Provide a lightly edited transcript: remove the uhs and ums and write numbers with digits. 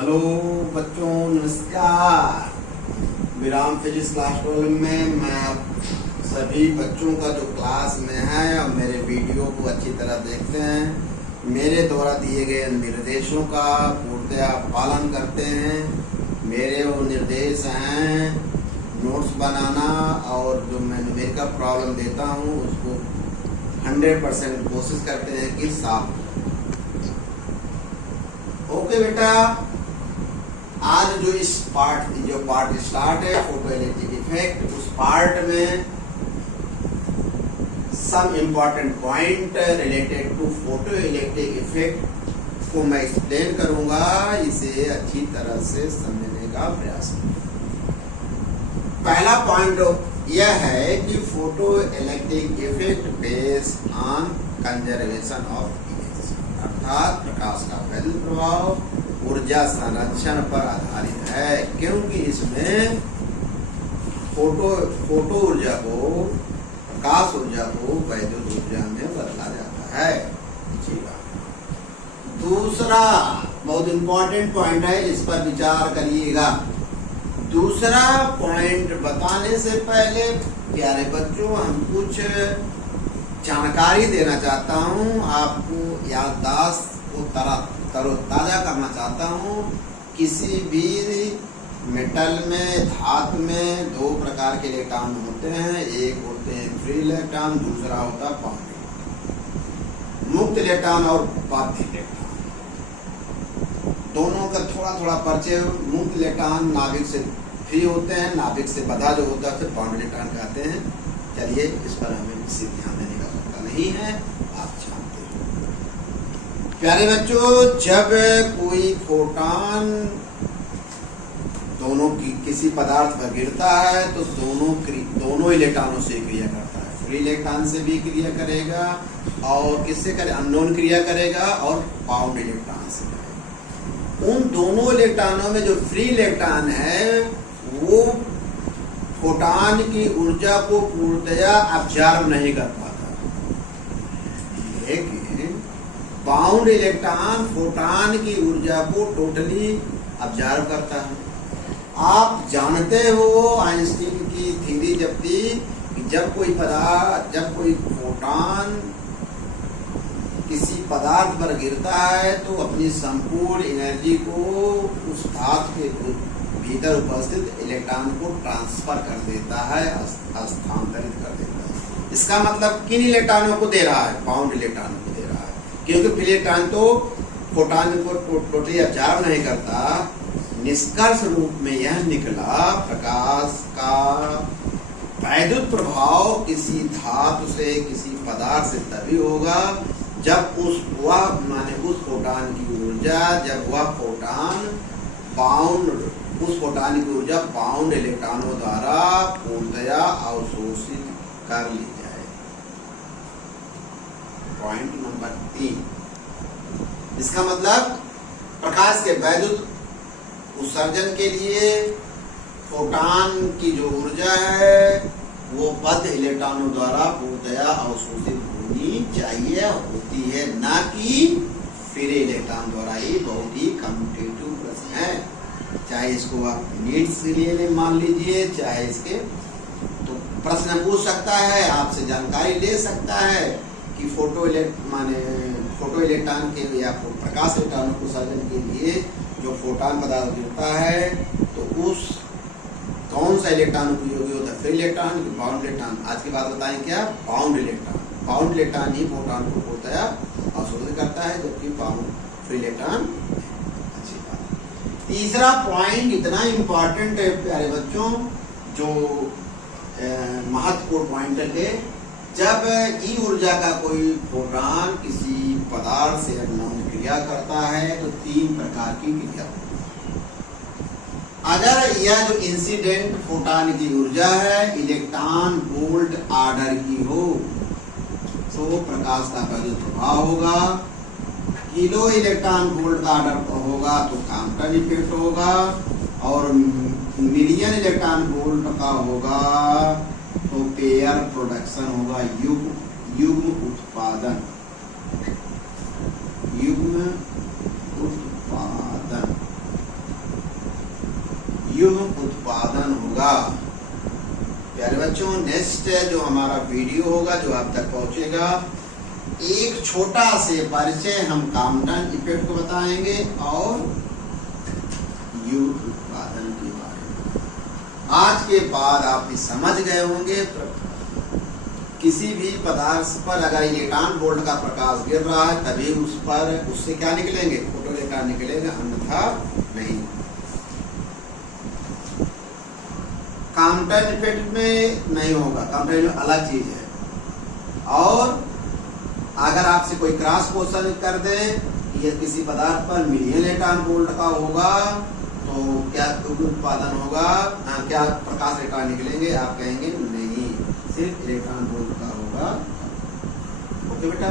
Hello बच्चों, नमस्कार। विराम फिजिक्स क्लास 12 में मैं सभी बच्चों का जो क्लास में है और मेरे वीडियो को अच्छी तरह देखते हैं, मेरे द्वारा दिए गए निर्देशों का पूर्णतया पालन करते हैं। मेरे वो निर्देश हैं नोट्स बनाना और जो मैं न्यूमेरिकल प्रॉब्लम देता हूँ उसको 100% कोशिश करते हैं कि साफ। ओके बेटा, आज जो पार्ट स्टार्ट है फोटो इलेक्ट्रिक इफेक्ट, उस पार्ट में some important point related to photo electric effect को मैं एक्सप्लेन करूंगा। इसे अच्छी तरह से समझने का प्रयास करूंगा। पहला पॉइंट यह है कि photo electric effect based on conservation of image, अर्थात प्रकाश का वैद्युत प्रभाव ऊर्जा संरक्षण पर आधारित है, क्योंकि इसमें फोटो ऊर्जा को, प्रकाश ऊर्जा को वैद्युत ऊर्जा में बदला जाता है। दूसरा बहुत इंपॉर्टेंट पॉइंट है, इस पर विचार करिएगा। दूसरा पॉइंट बताने से पहले प्यारे बच्चों, हम कुछ जानकारी देना चाहता हूँ आपको, याददाश्त को तरोताजा करना चाहता हूँ। किसी भी मेटल में, धातु में दो प्रकार के इलेक्ट्रॉन होते हैं, एक होते हैं फ्री इलेक्ट्रॉन, दूसरा होता है बाउंड, मुक्त इलेक्ट्रॉन और बाध्य इलेक्ट्रॉन। दोनों का थोड़ा थोड़ा परिचय। मुक्त इलेक्ट्रॉन नाभिक से फ्री होते हैं, नाभिक से बधा जो होता है उसे बाउंड इलेक्ट्रॉन कहते हैं। चलिए, इस पर हमें किसी ध्यान देने का मौका नहीं है, आप जानते हैं। प्यारे बच्चों, जब कोई फोटॉन दोनों की किसी पदार्थ पर गिरता है तो दोनों इलेक्ट्रॉनों से क्रिया करता है। फ्री इलेक्ट्रॉन से भी क्रिया करेगा और किससे करे, अननोन क्रिया करेगा, और बाउंड इलेक्ट्रॉन से करेगा। उन दोनों इलेक्ट्रॉनों में जो फ्री इलेक्ट्रॉन है वो फोटॉन की ऊर्जा को पूर्णतया अब्जॉर्ब नहीं कर पाता, लेकिन बाउंड इलेक्ट्रॉन फोटॉन की ऊर्जा को टोटली अब्जॉर्ब करता है। आप जानते हो आइंस्टीन की थ्योरी जब थी कि जब कोई फोटॉन किसी पदार्थ पर गिरता है तो अपनी संपूर्ण एनर्जी को उस धातु के भीतर उपस्थित इलेक्ट्रॉन को ट्रांसफर कर देता है, स्थानांतरित कर देता है। इसका मतलब किन इलेक्ट्रॉनों को दे रहा है? बाउंड इलेक्ट्रॉनों को दे रहा है, क्योंकि फ्री इलेक्ट्रॉन तो फोटॉन को टोटली अब्जॉर्ब नहीं करता। निष्कर्ष रूप में यह निकला, प्रकाश का वैद्युत प्रभाव किसी धातु से, किसी पदार्थ से तभी होगा जब उस फोटॉन की ऊर्जा, जब वह फोटॉन उस फोटॉन की ऊर्जा बाउंड इलेक्ट्रॉनों द्वारा पूर्णतया अवशोषित कर ली जाए। पॉइंट नंबर 3, इसका मतलब प्रकाश के वैद्युत उत्सर्जन के लिए फोटॉन की जो ऊर्जा है वो बद्ध इलेक्ट्रॉनों द्वारा पूर्णतया अवशोषित होनी चाहिए, होती है, ना कि फ्री इलेक्ट्रॉन द्वारा। ये बहुत ही कम्पिटिटिव प्रश्न है, चाहे इसको आप नीड्स के लिए मान लीजिए, चाहे इसके तो प्रश्न पूछ सकता है, आपसे जानकारी ले सकता है कि फोटो इलेक्ट्रॉन के या प्रकाश इलेक्ट्रॉनों को उत्सर्जन के लिए जो फोटॉन पदार्थ गिरता है तो उस कौन सा इलेक्ट्रॉन उपयोगी होता है, फ्री इलेक्ट्रॉन की बाउंड इलेक्ट्रॉन। आज की बात बताएं क्या? Bound electron. बाउंड इलेक्ट्रॉन ही फोटॉन को पूर्णतया अवशोषित करता है, जबकि बाउंड फ्री इलेक्ट्रॉन। अच्छी बात। तीसरा पॉइंट इतना इम्पोर्टेंट है प्यारे बच्चों, जो महत्वपूर्ण पॉइंट है, जब ई ऊर्जा का कोई फोटॉन किसी पदार्थ से अननोन क्रिया करता है तो 3 प्रकार की क्रिया होती है। अगर यह जो इंसिडेंट फोटॉन की ऊर्जा है इलेक्ट्रॉन वोल्ट ऑर्डर की हो तो प्रकाश का वैद्युत प्रभाव होगा। किलो इलेक्ट्रॉन वोल्ट का ऑर्डर होगा तो काउंटर इफेक्ट होगा, और मिलियन इलेक्ट्रॉन वोल्ट का होगा तो पेयर प्रोडक्शन होगा, युग्म उत्पादन। युग उत्पादन होगा। प्यारे बच्चों, नेक्स्ट जो हमारा वीडियो होगा जो आप तक पहुंचेगा, एक छोटा से परिचय हम कॉम्पटन इफेक्ट को बताएंगे और युग उत्पादन के बारे में। आज के बाद आप समझ गए होंगे किसी भी पदार्थ पर अगर इलेक्ट्रॉन वोल्ट का प्रकाश गिर रहा है तभी उस पर उससे क्या निकलेंगे, फोटो इलेक्ट्रॉन निकलेगा, अन्यथा नहीं। कॉम्पटन इफेक्ट में नहीं होगा, कॉम्पटन में अलग चीज है। और अगर आपसे कोई क्रॉस क्वेश्चन कर दे ये किसी पदार्थ पर मिलियन इलेक्ट्रॉन वोल्ट का होगा तो क्या उत्पादन होगा, क्या प्रकाश इलेक्ट्रॉन निकलेंगे, आप कहेंगे नहीं, सिर्फ इलेक्ट्रॉन वोल्ट का होगा। ओके बेटा।